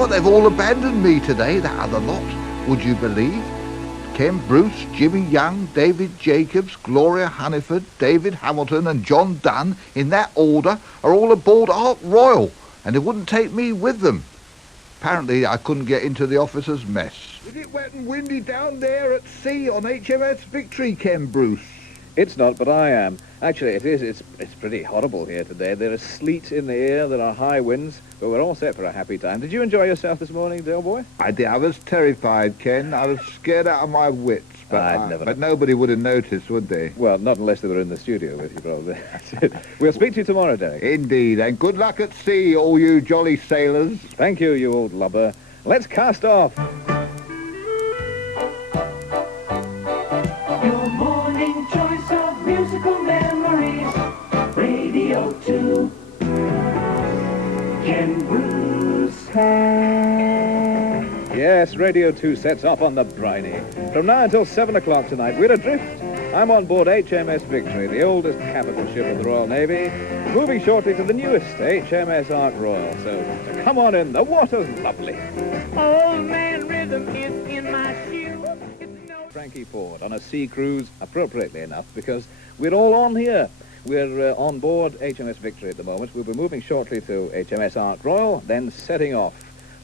Well, they've all abandoned me today, that other lot, would you believe? Ken Bruce, Jimmy Young, David Jacobs, Gloria Hunniford, David Hamilton and John Dunn, in that order, are all aboard Ark Royal, and they wouldn't take me with them. Apparently I couldn't get into the officers' mess. Is it wet and windy down there at sea on HMS Victory, Ken Bruce? It's not, but I am. Actually, it is. It's pretty horrible here today. There is sleet in the air, there are high winds, but we're all set for a happy time. Did you enjoy yourself this morning, dear boy? I did. I was terrified, Ken. I was scared out of my wits. But nobody would have noticed, would they? Well, not unless they were in the studio with you, probably. That's it. We'll speak to you tomorrow, Derek. Indeed, and good luck at sea, all you jolly sailors. Thank you, you old lubber. Let's cast off. Your morning choice of musical memories. Radio 2. Ken Bruce. Yes, Radio 2 sets off on the briny. From now until 7 o'clock tonight, we're adrift. I'm on board HMS Victory, the oldest capital ship of the Royal Navy, moving shortly to the newest HMS Ark Royal. So come on in, the water's lovely. Old man rhythm is in my shoe. Frankie Ford on a sea cruise, appropriately enough, because we're all on here. We're on board HMS Victory at the moment. We'll be moving shortly to HMS Ark Royal, then setting off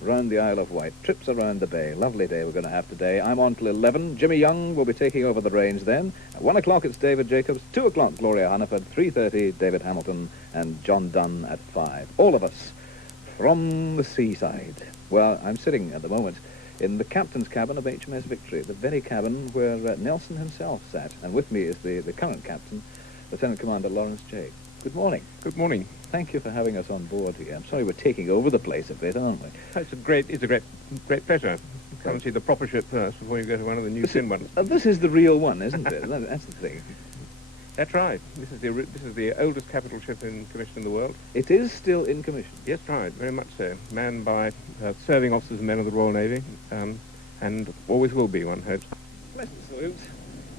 round the Isle of Wight. Trips around the bay. Lovely day we're going to have today. I'm on till 11. Jimmy Young will be taking over the reins then. At 1 o'clock it's David Jacobs. 2 o'clock Gloria Hunniford. 3:30 David Hamilton and John Dunn at 5. All of us from the seaside. Well, I'm sitting at the moment in the captain's cabin of HMS Victory, the very cabin where Nelson himself sat. And with me is the current captain, Lieutenant Commander Lawrence J. Good morning. Good morning. Thank you for having us on board here. I'm sorry we're taking over the place a bit, aren't we? It's a great pleasure. Come and see the proper ship first before you go to one of the new tin ones. This is the real one, isn't it? That's the thing. That's right. This is the oldest capital ship in commission in the world. It is still in commission. Yes, right. Very much so. Manned by serving officers and men of the Royal Navy, and always will be, one hopes. Pleasant salute.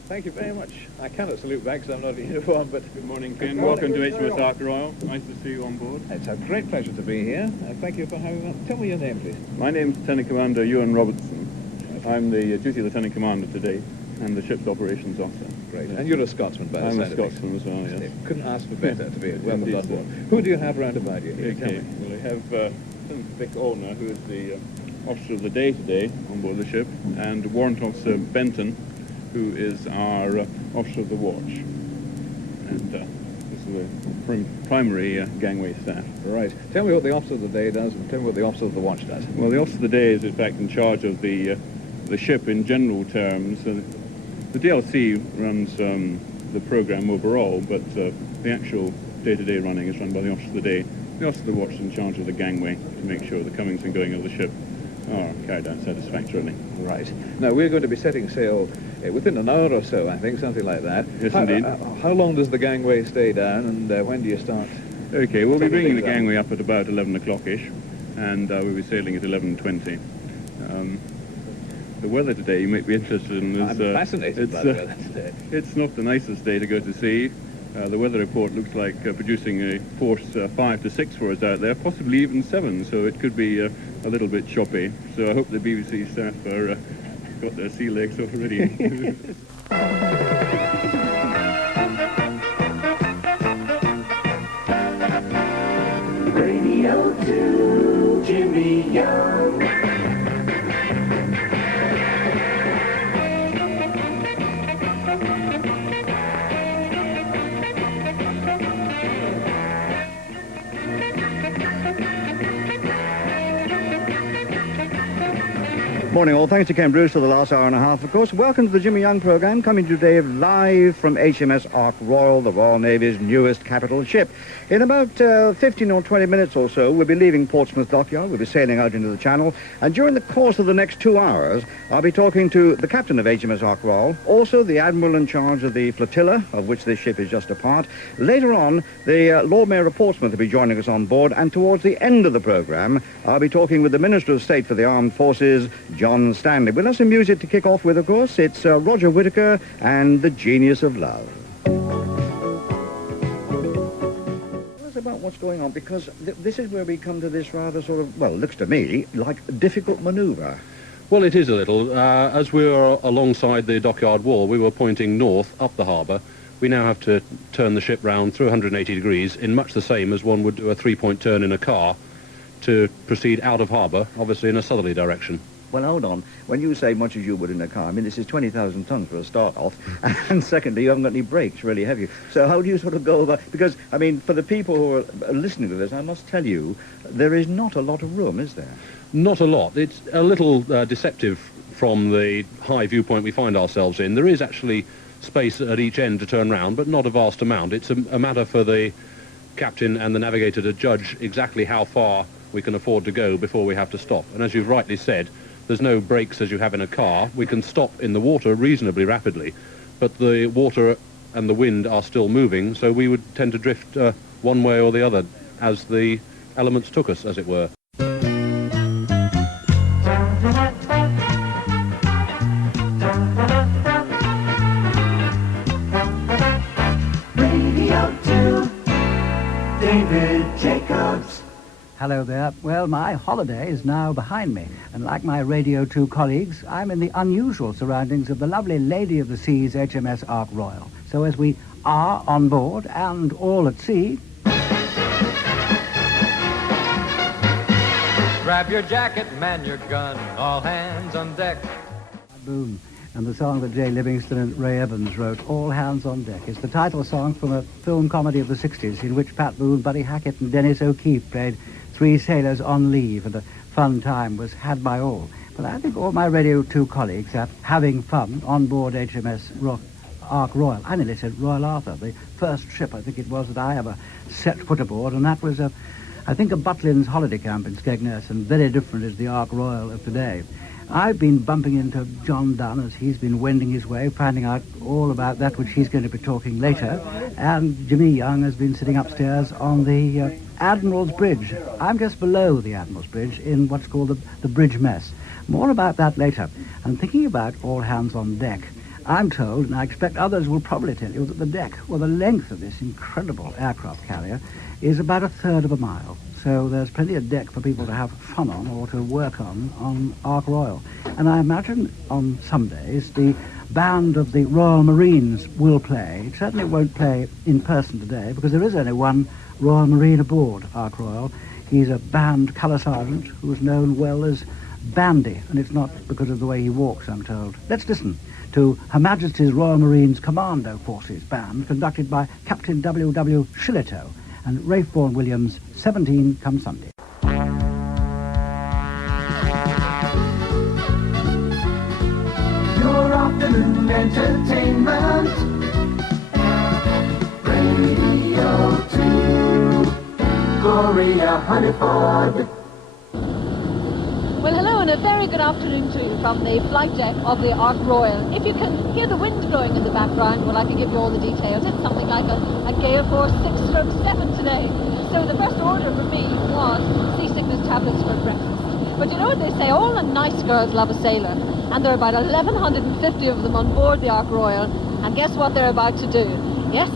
Thank you very much. I cannot salute back because I'm not in uniform, but... Good morning, Ken. Welcome to HMS Ark Royal. Nice to see you on board. It's a great pleasure to be here. Thank you for having us. Tell me your name, please. My name's Lieutenant Commander Ewan Robertson. I'm the duty lieutenant commander today and the ship's operations officer. Great. And you're a Scotsman, by the I'm side a Scotsman as well, yes. Couldn't ask for better to be welcomed Indeed, on board. sir. Who do you have round about you here? Okay. Well, I have Vic Allner, who is the officer of the day today on board the ship, and Warrant Officer Benton, who is our officer of the watch. And this is the primary gangway staff. Right. Tell me what the officer of the day does, and tell me what the officer of the watch does. Well, the officer of the day is, in fact, in charge of the ship in general terms. The DLC runs the program overall, but the actual day-to-day running is run by the officer of the day. The officer of the watch is in charge of the gangway to make sure the comings and going of the ship are carried out satisfactorily. Right. Now, we're going to be setting sail within an hour or so, I think, something like that. Yes, indeed. How long does the gangway stay down, and when do you start? Okay, we'll be bringing the gangway up at about 11 o'clock-ish, and we'll be sailing at 11:20. The weather today, you might be interested in, is... I'm fascinated by the weather today. It's not the nicest day to go to sea. The weather report looks like producing a force 5 to 6 for us out there, possibly even 7, so it could be a little bit choppy. So I hope the BBC staff are got their sea legs already. Radio 2. Jimmy Young. Morning all, thanks to Ken Bruce for the last hour and a half, of course. Welcome to the Jimmy Young programme, coming today live from HMS Ark Royal, the Royal Navy's newest capital ship. In about 15 or 20 minutes or so, we'll be leaving Portsmouth Dockyard, we'll be sailing out into the Channel, and during the course of the next 2 hours, I'll be talking to the captain of HMS Ark Royal, also the admiral in charge of the flotilla, of which this ship is just a part. Later on, the Lord Mayor of Portsmouth will be joining us on board, and towards the end of the programme, I'll be talking with the Minister of State for the Armed Forces, John Stanley. We'll have some music to kick off with, of course. It's Roger Whittaker and The Genius of Love. about what's going on, because this is where we come to this rather sort of, well, looks to me like a difficult manoeuvre. Well, it is a little. As we were alongside the dockyard wall, we were pointing north up the harbour. We now have to turn the ship round through 180 degrees in much the same as one would do a three-point turn in a car to proceed out of harbour, obviously in a southerly direction. Well, hold on. When you say much as you would in a car, I mean, this is 20,000 tons for a start off, and secondly, you haven't got any brakes, really, have you? So how do you sort of go about... Because, I mean, for the people who are listening to this, I must tell you, there is not a lot of room, is there? Not a lot. It's a little deceptive from the high viewpoint we find ourselves in. There is actually space at each end to turn round, but not a vast amount. It's a matter for the captain and the navigator to judge exactly how far we can afford to go before we have to stop. And as you've rightly said, there's no brakes as you have in a car. We can stop in the water reasonably rapidly, but the water and the wind are still moving, so we would tend to drift one way or the other as the elements took us, as it were. Radio 2, David Jacobs. Hello there. Well, my holiday is now behind me, and like my Radio 2 colleagues, I'm in the unusual surroundings of the lovely Lady of the Seas HMS Ark Royal. So as we are on board and all at sea... Grab your jacket, man your gun, all hands on deck. Boom. And the song that Jay Livingston and Ray Evans wrote, All Hands on Deck, is the title song from a film comedy of the 60s in which Pat Boone, Buddy Hackett and Dennis O'Keefe played three sailors on leave, and a fun time was had by all. But I think all my Radio 2 colleagues are having fun on board HMS Ark Royal. I nearly said Royal Arthur, the first ship I think it was that I ever set foot aboard, and that was, I think, a Butlins holiday camp in Skegness, and very different is the Ark Royal of today. I've been bumping into John Dunn as he's been wending his way, finding out all about that which he's going to be talking later, and Jimmy Young has been sitting upstairs on the Admiral's Bridge. I'm just below the Admiral's Bridge in what's called the bridge mess. More about that later. And thinking about all hands on deck, I'm told, and I expect others will probably tell you, that the deck, or the length of this incredible aircraft carrier, is about a third of a mile. So there's plenty of deck for people to have fun on or to work on Ark Royal. And I imagine on some days the band of the Royal Marines will play. It certainly won't play in person today because there is only one Royal Marine aboard Ark Royal. He's a band colour sergeant who's known well as Bandy, and it's not because of the way he walks, I'm told. Let's listen to Her Majesty's Royal Marines Commando Forces Band, conducted by Captain W.W. Shillito and Rafe Vaughan Williams, 17 come Sunday. Your afternoon entertainment. Radio 2, Gloria Hunniford. Well, hello and a very good afternoon to you from the flight deck of the Ark Royal. If you can hear the wind blowing in the background, well, I can give you all the details. It's something like a gale force 6/7 today. So the first order for me was seasickness tablets for breakfast. But you know what they say, all the nice girls love a sailor. And there are about 1,150 of them on board the Ark Royal. And guess what they're about to do? Yes,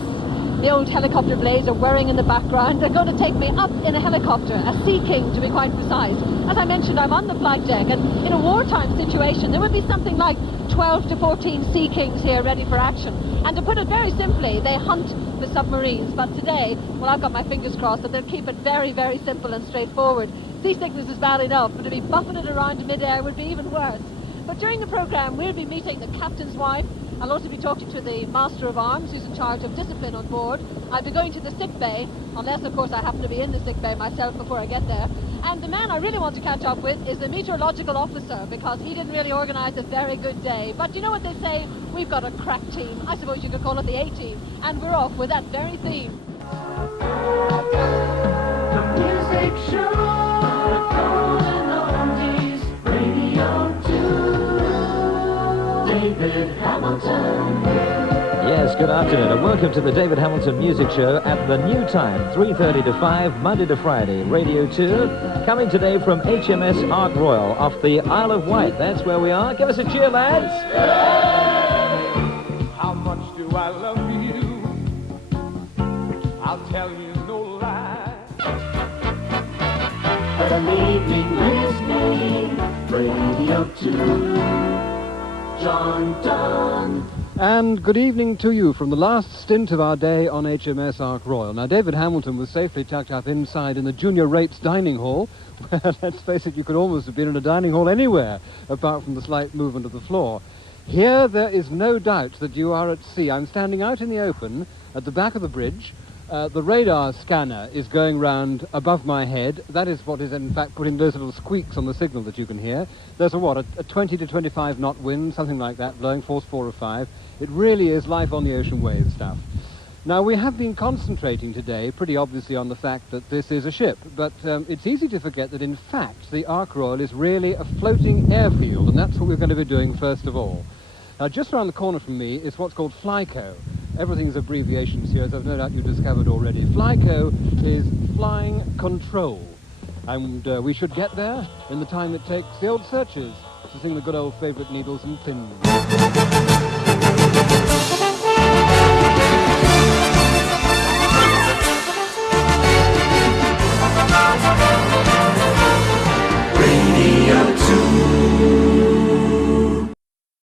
the old helicopter blades are whirring in the background. They're going to take me up in a helicopter, a Sea King to be quite precise. As I mentioned, I'm on the flight deck, and in a wartime situation, there would be something like 12 to 14 Sea Kings here ready for action. And to put it very simply, they hunt for submarines. But today, well, I've got my fingers crossed that they'll keep it very, very simple and straightforward. Seasickness is bad enough, but to be buffeted around mid-air would be even worse. But during the programme, we'll be meeting the captain's wife. I'll also be talking to the Master of Arms, who's in charge of discipline on board. I'll be going to the sick bay, unless, of course, I happen to be in the sick bay myself before I get there. And the man I really want to catch up with is the meteorological officer, because he didn't really organise a very good day. But you know what they say? We've got a crack team. I suppose you could call it the A-team. And we're off with that very theme. The music show, golden oldies, Radio 2, David Hamilton. Yes, good afternoon and welcome to the David Hamilton Music Show at the new time, 3:30 to 5, Monday to Friday, Radio 2. Coming today from HMS Ark Royal off the Isle of Wight. That's where we are. Give us a cheer, lads. How much do I love you? I'll tell you no lie. What an evening listening. Radio 2. John Dunn. And good evening to you from the last stint of our day on HMS Ark Royal. Now, David Hamilton was safely tucked up inside in the junior rates dining hall, where, let's face it, you could almost have been in a dining hall anywhere, apart from the slight movement of the floor. Here, there is no doubt that you are at sea. I'm standing out in the open at the back of the bridge. The radar scanner is going round above my head. That is what is, in fact, putting those little squeaks on the signal that you can hear. There's a 20 to 25 knot wind, something like that, blowing force 4 or 5. It really is life on the ocean wave stuff. Now, we have been concentrating today, pretty obviously, on the fact that this is a ship, but it's easy to forget that, in fact, the Ark Royal is really a floating airfield, and that's what we're going to be doing first of all. Now, just around the corner from me is what's called FlyCo. Everything's abbreviations here, as I've no doubt you've discovered already. FlyCo is Flying Control, and we should get there in the time it takes the old searchers to sing the good old favourite Needles and Pins.